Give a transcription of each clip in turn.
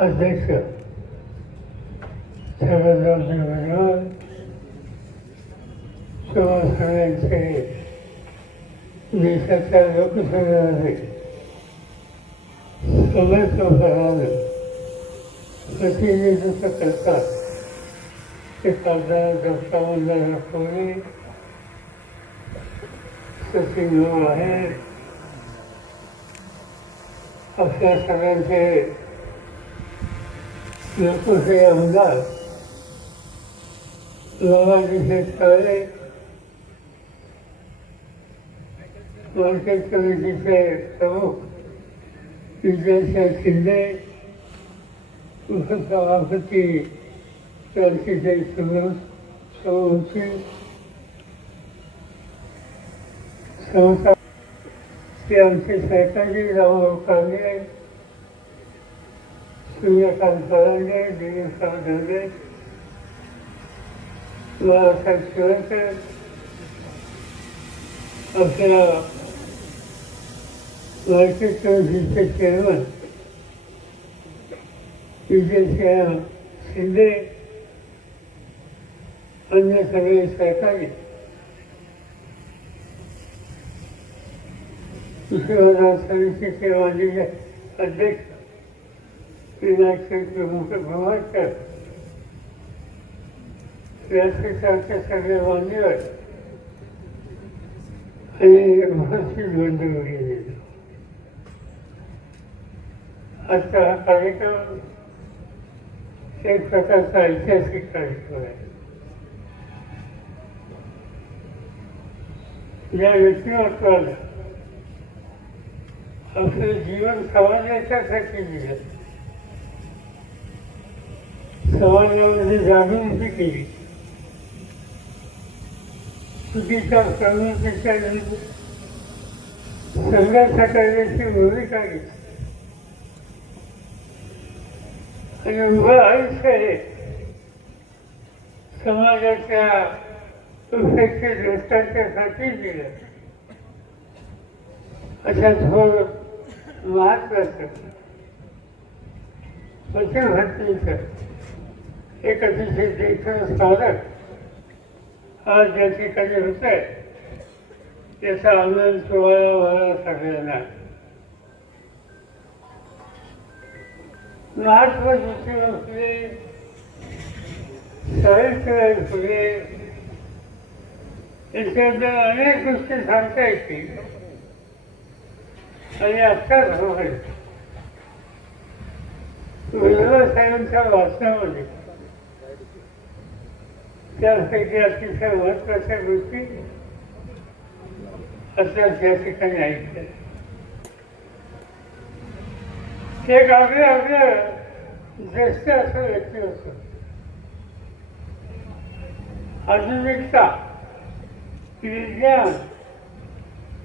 अध्यक्ष. छगनरावजी भुजबळ शिवसेनेचे देशाच्या लोकसभेमध्ये समेत प्रतिनिधित्व करतात. ते खासदार दत्तावंदर कोणी सचिन आहे अशा सगळ्यांचे लोकशाही आमदार लालाजी शेतकळे मार्केट कमिटीचे प्रमुख विजयसिंह शिंदे उपसभापती क्रांतीचे सभापती संस्था ते आमचे सहकारी रामभाऊ कांगे सूर्यकांत फरांडे दिलीप सावधे बाळासाहेब शिवकर आपल्या मार्केट कमिटीचे चेअरमन विजयसिंह शिंदे अन्य सगळे सहकारी शिवराज समितीचे माननीय अध्यक्ष विनायक प्रमुख भवारकर व्यासपीठाचे सगळे मान्यवर आणि उपस्थित बंधू वगैरे आजचा हा कार्यक्रम एक प्रकारचा ऐतिहासिक कार्यक्रम आहे या व्यक्तिमत्वाला आपलं जीवन समाजाच्यासाठी दिलं समाजामध्ये जागृती केली. चुकीच्या प्रवृत्तीच्या विरुद्ध संघर्ष करण्याची भूमिका घेतली आणि उभं आयुष्य हे समाजाच्या उपेक्षित दृष्टांच्यासाठी दिलं. अशा थोर महत्वाचं पश्चिम भक्तीचं एक अतिशय देखणं स्मारक आज ज्या ठिकाणी होत आहे त्याचा आनंद सोहळा व्हायला सगळ्यांना. महात्मा ज्योतिबा फुले सावित्रीबाई फुले यांच्याबद्दल अनेक गोष्टी सांगता येतील. आणि आत्ताच होईल विनोबा साहेबांच्या वाचनामध्ये त्यापैकी अतिशय महत्त्वाच्या गोष्टी असल्या त्या ठिकाणी ऐकल्या एक आपलं अगदी ज्येष्ठ असं व्यक्ती होत आधुनिकता विज्ञान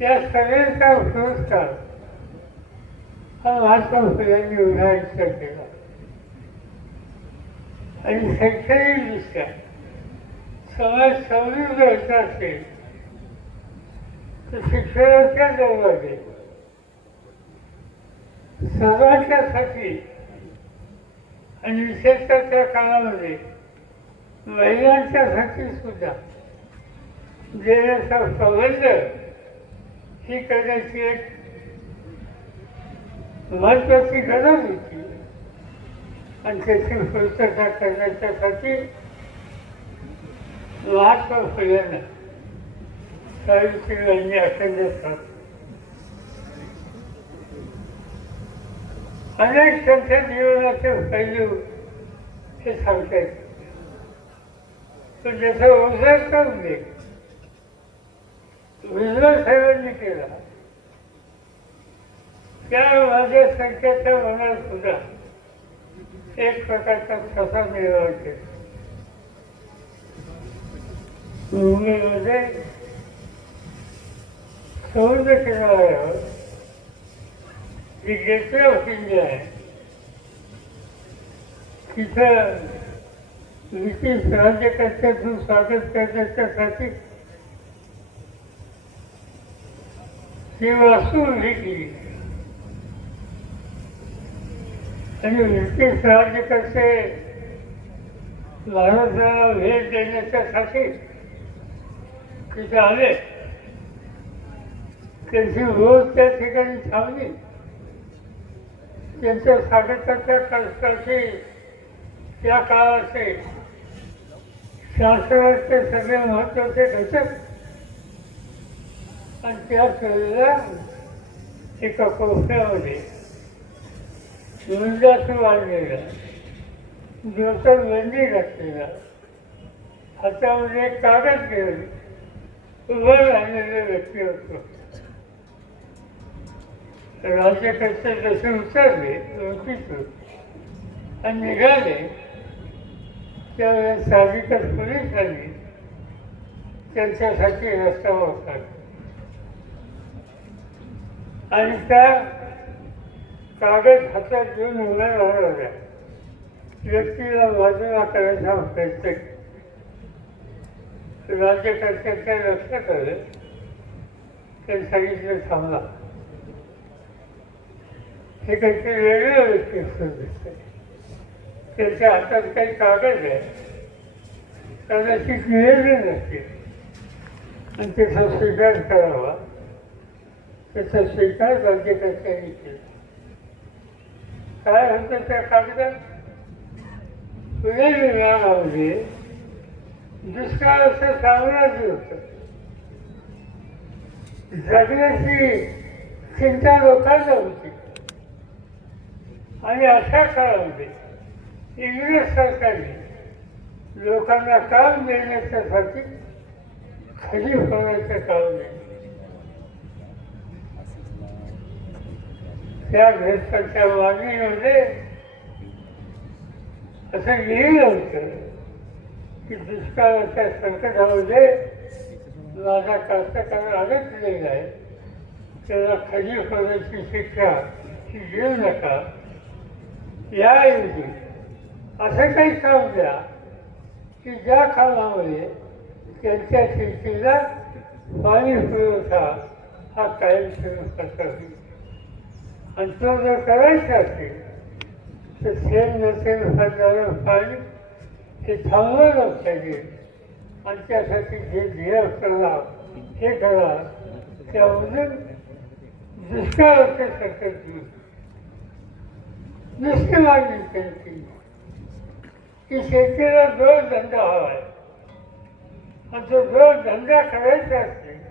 या सगळ्यांचा पुरस्कार हा महात्मा फुल्यांनी उन्हाळ्याचा केला आणि शैक्षणिकदृष्ट्या समाज समृद्ध घ्यायचा असेल तर शिक्षणाच्या दरवाजे सर्वांच्यासाठी आणि विशेषतः त्या काळामध्ये महिलांच्यासाठी सुद्धा. देण्याचा संबंध ही करण्याची एक महत्वाची गरज होती. आणि त्याची पूर्तता करण्याच्यासाठी महात्मा फुलेनं सावित्रीबाईंनी अखंड साथ अनेक त्यांच्या जीवनाचे पैलू हे सांगता येतात पण ज्याचा उल्लेख उल्लेख विजय साहेबांनी केला. त्या माझ्या संख्येच्या मनात सुद्धा एक प्रकारचा ठसा निर्माण केला. मुंबईमध्ये समुद्र किनाऱ्यावर जी गेटवे ऑफ इंडिया आहे तिथं ब्रिटिश राज्यकर्त्याचं स्वागत करण्याच्यासाठी ही वास्तू उभी केली आणि ब्रिटिश राज्य कसे भारताला भेट देण्याच्यासाठी तिथे आले. त्यांची रोज त्या ठिकाणी थांबली त्यांच्या स्वागताच्या कष्टाची त्या काळाचे शास्त्राचे सगळे महत्त्वाचे घटक आणि त्या वेळेला एका कोपऱ्यामध्ये विंडास बांधलेला डोक्यात वेंडी घातलेला हातामध्ये कागद घेऊन उभं राहिलेला व्यक्ती होतो राज्यकर्ते जसे उतरले ओळखीतून आणि निघाले त्यावेळेस साहजिकच पोलिसांनी त्यांच्यासाठी रस्ता मोकळा आणि त्या कागद हातात घेऊन उभ्या राहणाऱ्या व्यक्तीला बाजूला करायचा प्रयत्न राज्य सरकारच्या लक्षात आलं त्यांनी सांगितलं थांबला. हे काहीतरी वेगळं व्यक्ती असं दिसतंय. त्यांच्या हातात काही कागद आहे. कदाचित वेगळी नसते आणि त्याचा स्वीकार करावा. त्याचा स्वीकार राज्यकर्त्यांनी केला. काय होतं त्या कागदात? पुणे दुष्काळ असं साम्राज्य होतं. जगण्याची चिंता लोकांना होती. आणि अशा काळामध्ये इंग्रज सरकारने लोकांना काम देण्याच्यासाठी खरी होण्याचं काम दिलं त्या ग्रस्तांच्या मागणीमध्ये असं लिहिलं होतं. की दुष्काळाच्या संकटामध्ये माझा कास्तकाराला आदर दिलेला आहे. त्याला खरी होण्याची शिक्षा ही देऊ नका. याऐवजी असं काही काम द्या की ज्या कामामध्ये त्यांच्या शेतीला पाणी पुरवठा हा कायम सुरू करता होईल आणि तो जर करायचा असेल तर सेल नसेल हजारो पाणी ते थांबवलं पाहिजे आणि त्यासाठी जे ध्येय करणार हे करणार. त्यामधून दुष्काळाचे संकट दूर दुसरी मागणी त्यांची. की शेतीला जोडधंदा हवा आहे आणि तो जोडधंदा करायचा असेल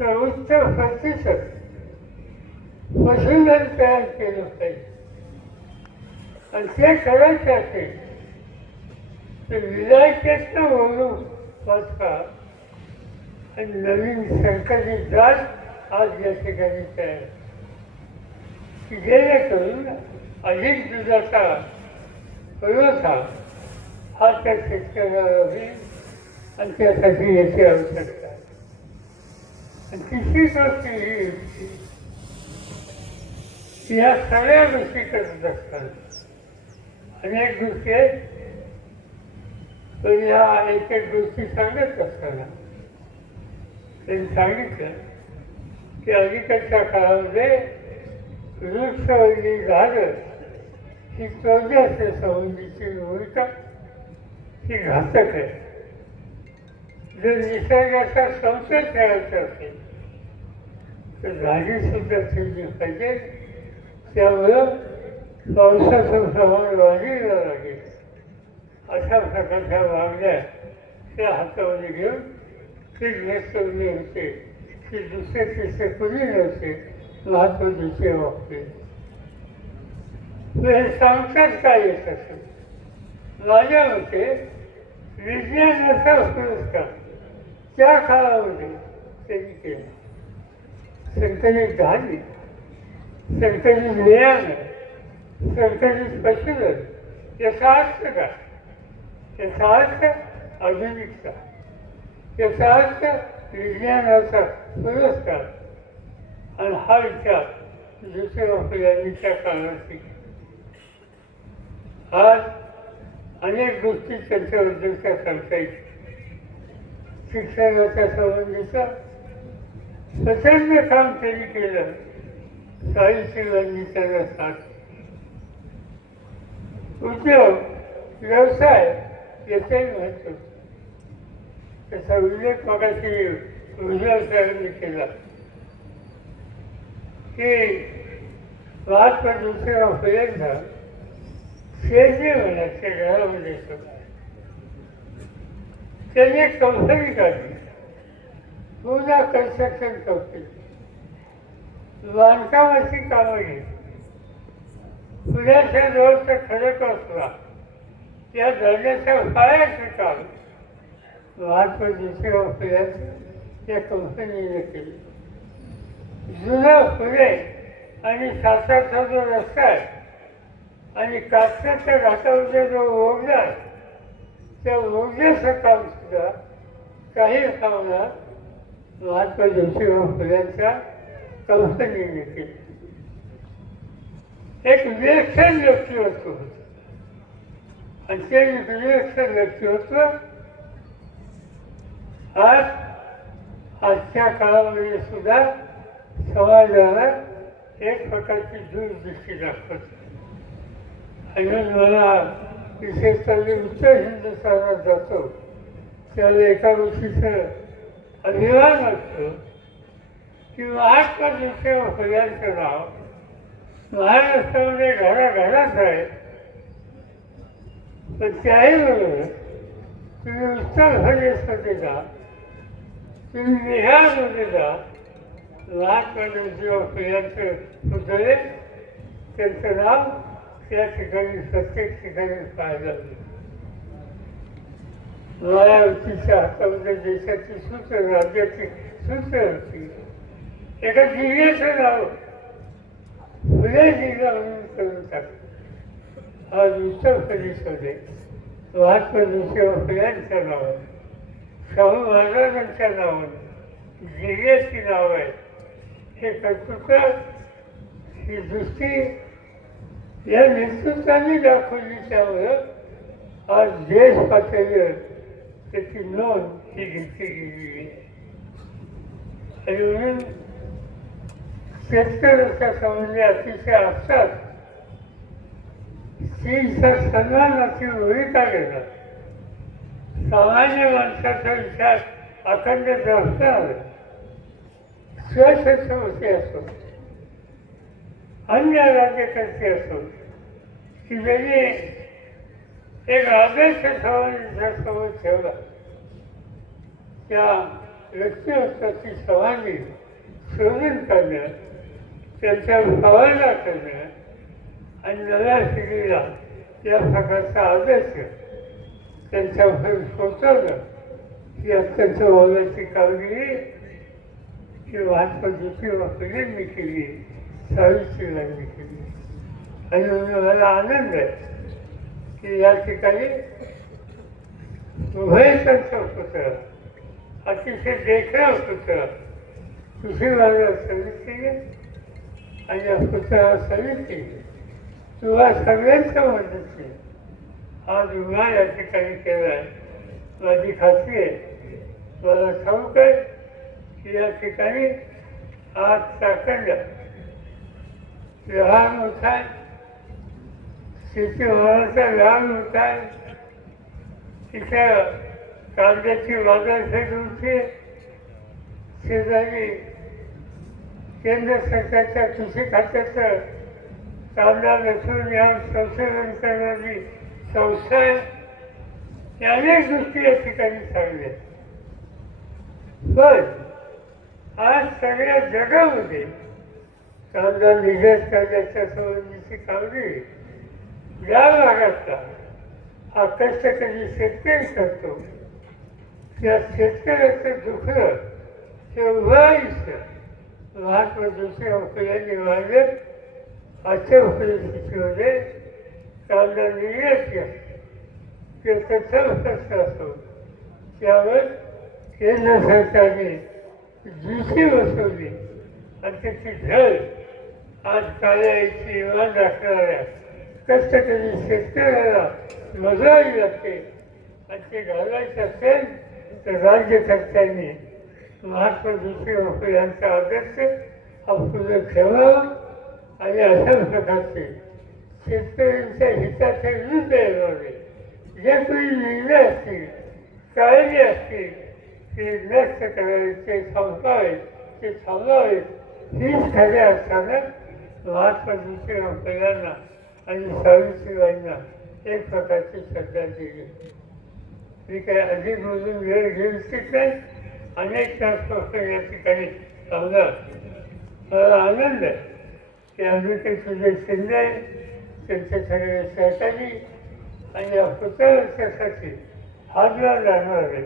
तर उच्च प्रतिशत पशुधन तयार केलं पाहिजे. आणि ते करायचं असेल तर म्हणून बोलून आणि नवीन सरकारी जात आज या ठिकाणी तयार की जेणेकरून अधिक दुधाचा पुरवठा हा त्या शेतकऱ्याला होईल आणि त्यासाठी याची आवश्यकता आणि तिसरी गोष्ट ही होती की या सगळ्या गोष्टी करत असतात अनेक गोष्टी तर या एक एक गोष्टी सांगत असताना त्यांनी सांगितलं की अलीकडच्या काळामध्ये वृक्षवल्ली झाडं ही चौदाशे संबंधीची भूमिका ही घातक आहे. जर निसर्गाचा संशय ठेवायचा असेल तर झाडी सुद्धा ठेवली पाहिजे. त्यामुळं पावसाचं प्रमाण वाढीला लागेल. अशा प्रकारच्या मागण्या त्या हातामध्ये घेऊन ते ग्रस्तवले होते. की दुसरे तिसरे कुणी नव्हते. महत्त्वाचे वागते हे सांगतात काय येत असं माझ्या मते विज्ञानाचा पुरस्कार त्या काळामध्ये त्यांनी केला. संकलित झाली संकलित ज्ञान संकलित पशुधन याचा अर्थ काय? याचा अर्थ आधुनिकता याचा अर्थ विज्ञानाचा पुरस्कार आणि हा विचार दुसऱ्या यांनी त्या काळात आज अनेक गोष्टी त्यांच्याबद्दलच्या करता येईल शिक्षणाच्या संबंधीचं प्रचंड काम त्यांनी केलं. साहित्यांनी त्यांना साथ उद्योग व्यवसाय याचाही महत्त्व त्याचा उल्लेख मागाशी रुजला साहेबांनी केला. की महात्मा ज्योतिराव फुलेंना शेती म्हणायचे घरामध्ये त्यांनी एक कंपनी काढली. पूजा कन्स्ट्रक्शन कंपनी बांधकामाची कामं घेतली पुण्याच्या जवळचा खडक असला त्या दर्जाच्या फाळ्याचं काम महात्मा ज्योतिराव फुल्यांचं त्या कंपनीने केली. जुनं फुले आणि सातारचा जो रस्ता आहे आणि कापसाच्या घाटावरचा जो ओढा आहे त्या ओढण्याचं काम सुद्धा काही कामाला महात्मा ज्योतिराव फुल्यांच्या कंपनीने केली. एक विलक्षण व्यक्तिमत्व होतं. आणि ते व्यक्ती होतं. आज आजच्या काळामध्ये सुद्धा समाजाला एक प्रकारची दूरदृष्टी दाखवत. आणि मला विशेषतः मी उत्तर हिंदुस्थानात जातो. त्याला एका गोष्टीचं अभिमान असतो की महात्मा ज्योतिराव फुल्यांचं नाव महाराष्ट्रामध्ये घराघरात आहे. पण त्याही बरोबर तुम्ही उत्तर प्रदेशमध्ये जा. तुम्ही बिहारमध्ये जा. महात्मा ज्योतिराव फुल्यांचं पुतळे त्यांचं नाव त्या ठिकाणी प्रत्येक ठिकाणी पाहायला मायावतीच्या हातामध्ये देशाची सूत्र राज्याची सूत्र होती. एका जिल्ह्याचं नाव फुले जिल्हा म्हणून करून टाकलं. आज उत्तर प्रदेशमध्ये महात्मा ज्योतिराव फुल्यांचं नाव आहे शाहू महाराजांच्या नावाने जिल्ह्याची नाव आहे. हे कर्तृत्व ही दृष्टी या नेतृत्वाने दाखवली त्यामुळं आज देश पातळीवर त्याची नोंद ही घेतली गेलेली आहे. आणि म्हणून शेतकऱ्याच्या संबंधी अतिशय असतात स्त्रीचा सन्मानाची भूमिका घेतात सामान्य माणसाचा विचार अखंड दर्शनावर स्वच्छतेवरती असो. अन्य राज्यकर्ते असो. की ज्यांनी एक आदर्श समाजासमोर ठेवला. त्या व्यक्तिमत्वाची समाधी शोधून करण्यात त्यांच्या भावना करण्यात आणि नव्या या प्रकारचा आदेश त्यांच्यावर पोचवणं ही अत्यंत मोलाची कामगिरी ही महात्मा ज्योतिबा फुलेंनी केली सावित्रीलांनी केली. आणि म्हणून मला आनंद आहे की या ठिकाणी उभयतांचं पुत्र अतिशय देखणं पुत्र तुझी माझ्या समितीने आणि या पुतळा समिती तुला सगळ्यांच्या मदतीने आज उभा या ठिकाणी केला आहे. माझी खात्री आहे. मला ठाऊक आहे की या ठिकाणी आज चाकंड लहान मोठा आहे. शेती होण्याचा लहान मोठा आहे. तिथं कांद्याची बाजारपेठ होती. शेजारी केंद्र सरकारच्या कृषी खात्याचं कांदा लसूण या संशोधन करणारी संस्था अनेक गोष्टी या ठिकाणी चांगल्या पण आज सगळ्या जगामध्ये कांदा निर्यात करण्याच्या संबंधीची कामगिरी या भागातला हा कष्टकरी शेतकरी करतो त्या शेतकऱ्याचं दुखणं ते उभं महात्मा दुसऱ्या फुल्यांनी वाढत असे परिस्थितीमध्ये कांदा निर्यात केला ते कसं कसं असो. त्यावर केंद्र सरकारने जीसी बसवली. आणि त्याची झळ आज काळ्याची इमान राखणाऱ्या कष्टकरी शेतकऱ्याला मजावी लागते आणि ते घालायचे असेल तर राज्यकर्त्यांनी महात्मा ज्योतिराव यांचा आदर्श हा फुलं ठेवावा आणि अशा प्रकारचे. शेतकऱ्यांच्या हिताचे विविध येणारे जे काही निर्णय असतील कायदे असतील ते नष्ट करावे ते संपावे ते थांबवावे. हीच खरे असताना महात्मा ज्योतिराव आणि सावित्रीबाईंना एक प्रकारची श्रद्धा दिली. मी काय अधिक मधून वेळ घेऊ इच्छित नाही. अनेक ट्रान्सपोर्टर या ठिकाणी थांबणार मला आनंद आहे. की अमेरिकेत सुजय शिंदे त्यांचे सगळे सहकारी आणि या पुतळ्या वर्षासाठी हातभार लागणार आहे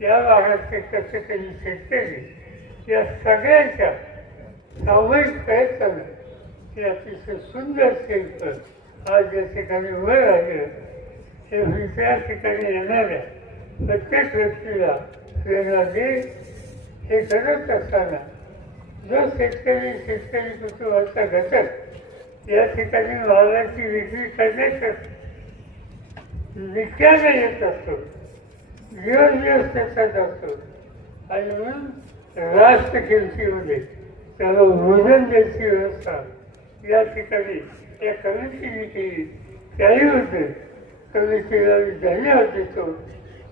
या भागातले कष्टकरी शेतकरी या सगळ्यांच्या सामूहिक प्रयत्न ते अतिशय सुंदर शिल्प आज या ठिकाणी उभं राहिलं. हे दुसऱ्या ठिकाणी येणाऱ्या प्रत्येक व्यक्तीला प्रेरणा देईल हे करत असताना जो शेतकरी शेतकरी कुटुंबाचा घटक या ठिकाणी मालाची विक्री करण्यासाठी नित्याने येत असतो. दिवस दिवस त्याच्यात असतो. आणि म्हणून राष्ट्र किमतीमध्ये त्याला वजन द्यायची व्यवस्था या ठिकाणी या कमिटीने केली होते. कमिटीला मी धन्यवाद देतो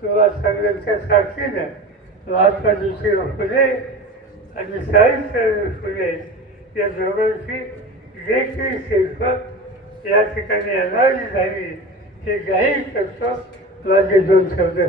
किंवा सगळ्यांच्या साक्षीनं महात्मा ज्योतिराव फुले आणि सावित्रीबाई फुले या दोघांची देखील शिल्प या ठिकाणी अनाजी झाली हे जाहीर करतो. माझे दोन शब्द.